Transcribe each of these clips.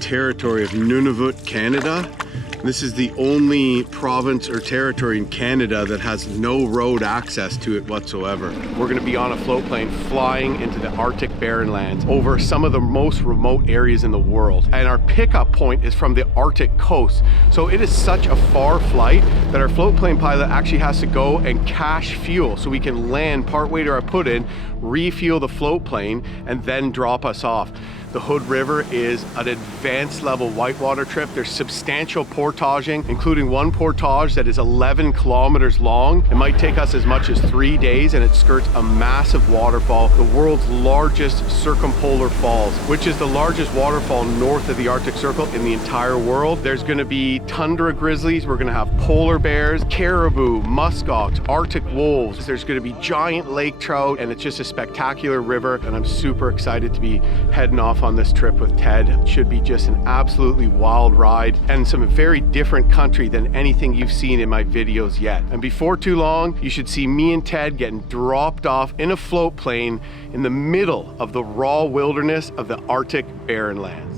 territory of Nunavut, Canada. This is the only province or territory in Canada that has no road access to it whatsoever. We're going to be on a float plane flying into the Arctic Barren Lands over some of the most remote areas in the world. And our pickup point is from the Arctic coast. So it is such a far flight that our float plane pilot actually has to go and cache fuel so we can land partway to our put in, refuel the float plane, and then drop us off. The Hood River is an advanced level whitewater trip. There's substantial portaging, including one portage that is 11 kilometers long. It might take us as much as 3 days, and it skirts a massive waterfall, the world's largest circumpolar falls, which is the largest waterfall north of the Arctic Circle in the entire world. There's gonna be tundra grizzlies, we're gonna have polar bears, caribou, muskox, Arctic wolves. There's gonna be giant lake trout, and it's just a spectacular river, and I'm super excited to be heading off on this trip with Ted. It should be just an absolutely wild ride and some very different country than anything you've seen in my videos yet. And before too long, you should see me and Ted getting dropped off in a float plane in the middle of the raw wilderness of the Arctic Barren Lands.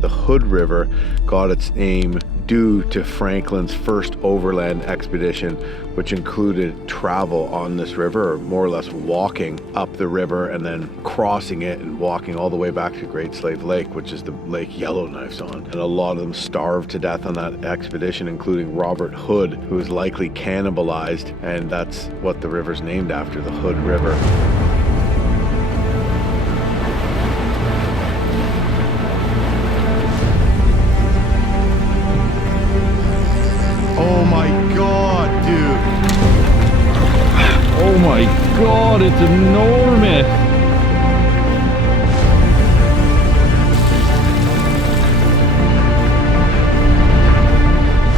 The Hood River got its name due to Franklin's first overland expedition, which included travel on this river, or more or less walking up the river and then crossing it and walking all the way back to Great Slave Lake, which is the lake Yellowknife's on. And a lot of them starved to death on that expedition, including Robert Hood, who was likely cannibalized, and that's what the river's named after, the Hood River. Oh my God, dude. Oh my God, it's enormous.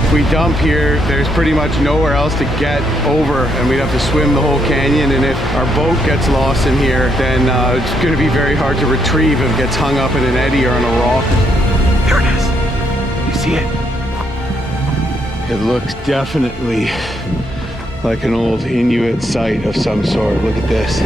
If we dump here, there's pretty much nowhere else to get over, and we'd have to swim the whole canyon. And if our boat gets lost in here, then it's going to be very hard to retrieve if it gets hung up in an eddy or on a rock. There it is. You see it? It looks definitely like an old Inuit site of some sort. Look at this.